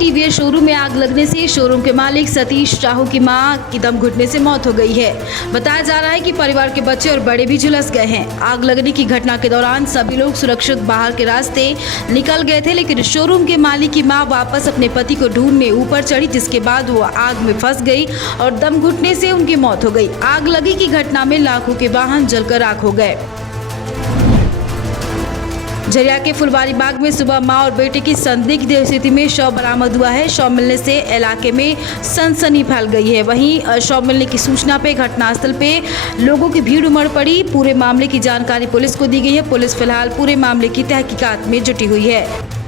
TVS showroom में आग लगने से शोरूम के मालिक सतीश साहू की मां की दम घुटने से मौत हो गई है। बताया जा रहा है कि परिवार के बच्चे और बड़े भी झुलस गए हैं। आग लगने की घटना के दौरान सभी लोग सुरक्षित बाहर के रास्ते निकल गए थे, लेकिन शोरूम के मालिक की मां वापस अपने पति को ढूंढने ऊपर चढ़ी, जिसके बाद वो आग में फंस गई और दम घुटने से उनकी मौत हो गई। आग लगी की घटना में लाखों के वाहन जलकर राख हो गए। झरिया के फुलवारी बाग में सुबह मां और बेटे की संदिग्ध स्थिति में शव बरामद हुआ है। शव मिलने से इलाके में सनसनी फैल गई है। वहीं शव मिलने की सूचना पे घटनास्थल पे लोगों की भीड़ उमड़ पड़ी। पूरे मामले की जानकारी पुलिस को दी गई है। पुलिस फिलहाल पूरे मामले की तहकीकात में जुटी हुई है।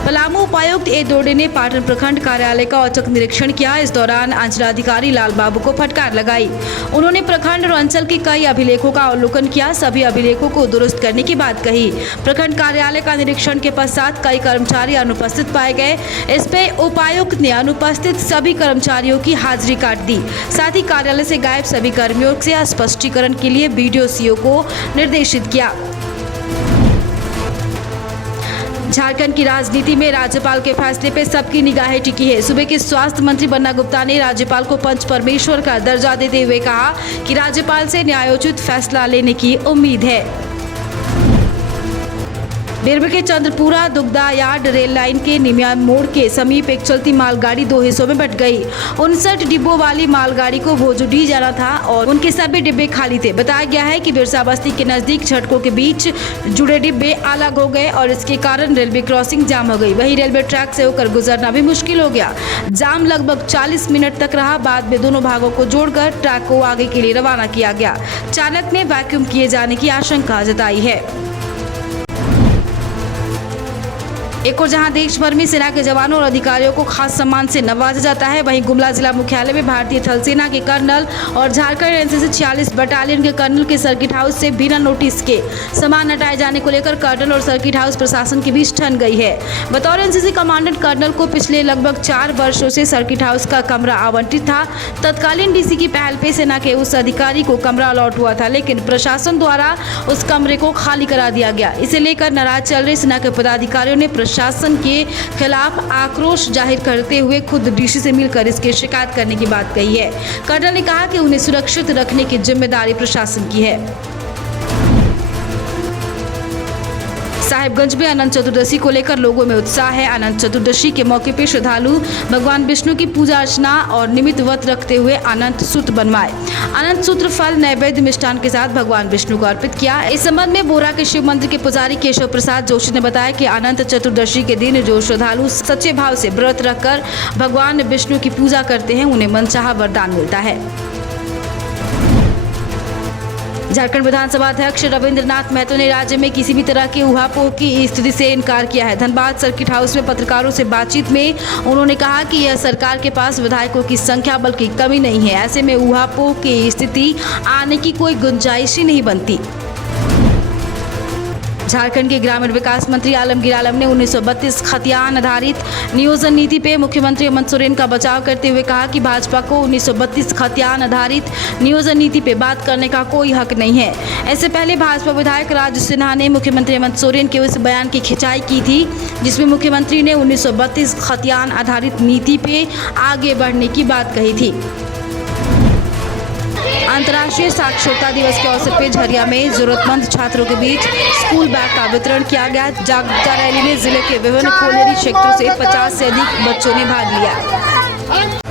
पलामू उपायुक्त ए दोडे ने पाटन प्रखंड कार्यालय का औचक निरीक्षण किया। इस दौरान अंचलाधिकारी लाल बाबू को फटकार लगाई। उन्होंने प्रखंड और अंचल के कई अभिलेखों का अवलोकन किया। सभी अभिलेखों को दुरुस्त करने की बात कही। प्रखंड कार्यालय का निरीक्षण के पश्चात कई कर्मचारी अनुपस्थित पाए गए। इस पे उपायुक्त ने अनुपस्थित सभी कर्मचारियों की हाजिरी काट दी। साथ ही कार्यालय से गायब सभी कर्मियों से स्पष्टीकरण के लिए BDO CO को निर्देशित किया। झारखंड की राजनीति में राज्यपाल के फैसले पे सबकी निगाहें टिकी है। सूबे के स्वास्थ्य मंत्री बन्ना गुप्ता ने राज्यपाल को पंच परमेश्वर का दर्जा देते हुए कहा कि राज्यपाल से न्यायोचित फैसला लेने की उम्मीद है। रेलवे के चंद्रपुरा दुग्धा यार्ड रेल लाइन के निमिया मोड़ के समीप एक चलती मालगाड़ी 2 हिस्सों में बंट गई। 59 डिब्बों वाली मालगाड़ी को भोजुडी जाना था और उनके सभी डिब्बे खाली थे। बताया गया है कि बिरसा बस्ती के नजदीक झटकों के बीच जुड़े डिब्बे अलग हो गए और इसके कारण रेलवे क्रॉसिंग जाम हो गई। वहीं रेलवे ट्रैक से होकर गुजरना भी मुश्किल हो गया। जाम लगभग 40 मिनट तक रहा। बाद में दोनों भागों को जोड़कर ट्रैक को आगे के लिए रवाना किया गया। चालक ने वैक्यूम किए जाने की आशंका जताई है। एक और जहां देश भर में सेना के जवानों और अधिकारियों को खास सम्मान से नवाजा जाता है, वहीं गुमला जिला मुख्यालय में भारतीय थल सेना के कर्नल और झारखंड NCC 46 बटालियन के कर्नल के सर्किट हाउस से बिना नोटिस के सामान हटाए जाने को लेकर कर्नल और सर्किट हाउस प्रशासन के बीच ठन गई है। बतौर NCC कमांडेंट कर्नल को पिछले लगभग 4 वर्षों से सर्किट हाउस का कमरा आवंटित था। तत्कालीन DC की पहल पे सेना के उस अधिकारी को कमरा अलॉट हुआ था, लेकिन प्रशासन द्वारा उस कमरे को खाली करा दिया गया। इसे लेकर नाराज चल रहे सेना के पदाधिकारियों ने प्रशासन के खिलाफ आक्रोश जाहिर करते हुए खुद DC से मिलकर इसकी शिकायत करने की बात कही है। कर्नल ने कहा कि उन्हें सुरक्षित रखने की जिम्मेदारी प्रशासन की है। साहिबगंज में अनंत चतुर्दशी को लेकर लोगों में उत्साह है। अनंत चतुर्दशी के मौके पर श्रद्धालु भगवान विष्णु की पूजा अर्चना और निमित्त व्रत रखते हुए अनंत सूत्र बनवाए। अनंत सूत्र फल नैवेद्य मिष्ठान के साथ भगवान विष्णु को अर्पित किया। इस संबंध में बोरा के शिव मंदिर के पुजारी केशव प्रसाद जोशी ने बताया कि अनंत चतुर्दशी के दिन जो श्रद्धालु सच्चे भाव से व्रत रखकर भगवान विष्णु की पूजा करते हैं, उन्हें मनचाहा वरदान मिलता है। झारखंड विधानसभा अध्यक्ष रविंद्रनाथ महतो ने राज्य में किसी भी तरह की उहापोह की स्थिति से इनकार किया है। धनबाद सर्किट हाउस में पत्रकारों से बातचीत में उन्होंने कहा कि यह सरकार के पास विधायकों की संख्या बल्कि कमी नहीं है। ऐसे में उहापोह की स्थिति आने की कोई गुंजाइश ही नहीं बनती। झारखंड के ग्रामीण विकास मंत्री आलमगीर आलम ने 1932 खतियान आधारित नियोजन नीति पे मुख्यमंत्री हेमंत सोरेन का बचाव करते हुए कहा कि भाजपा को 1932 खतियान आधारित नियोजन नीति पे बात करने का कोई हक नहीं है। ऐसे पहले भाजपा विधायक राजू सिन्हा ने मुख्यमंत्री हेमंत सोरेन के उस बयान की खिंचाई की थी, जिसमें मुख्यमंत्री ने 1932 खतियान आधारित नीति पे आगे बढ़ने की बात कही थी। अंतर्राष्ट्रीय साक्षरता दिवस के अवसर पर झरिया में जरूरतमंद छात्रों के बीच स्कूल बैग का वितरण किया गया। जागरूकता रैली में जिले के विभिन्न कोलियरी क्षेत्रों से 50 से अधिक बच्चों ने भाग लिया।